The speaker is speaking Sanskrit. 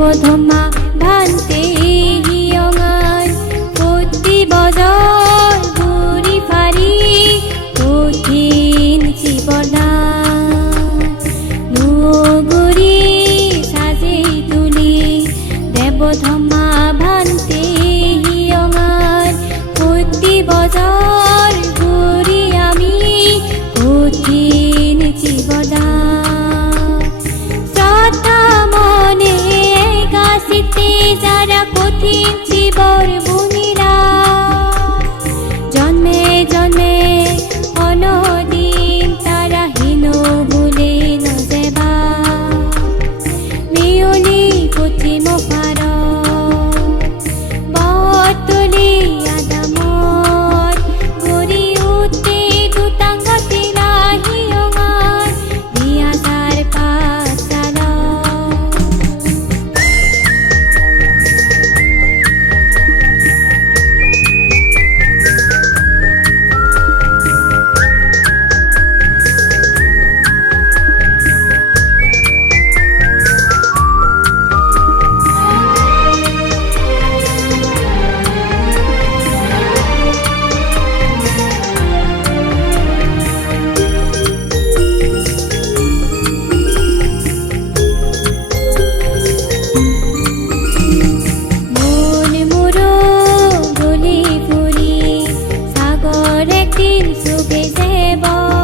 波托马 নিচে একদিন সুখে দেব।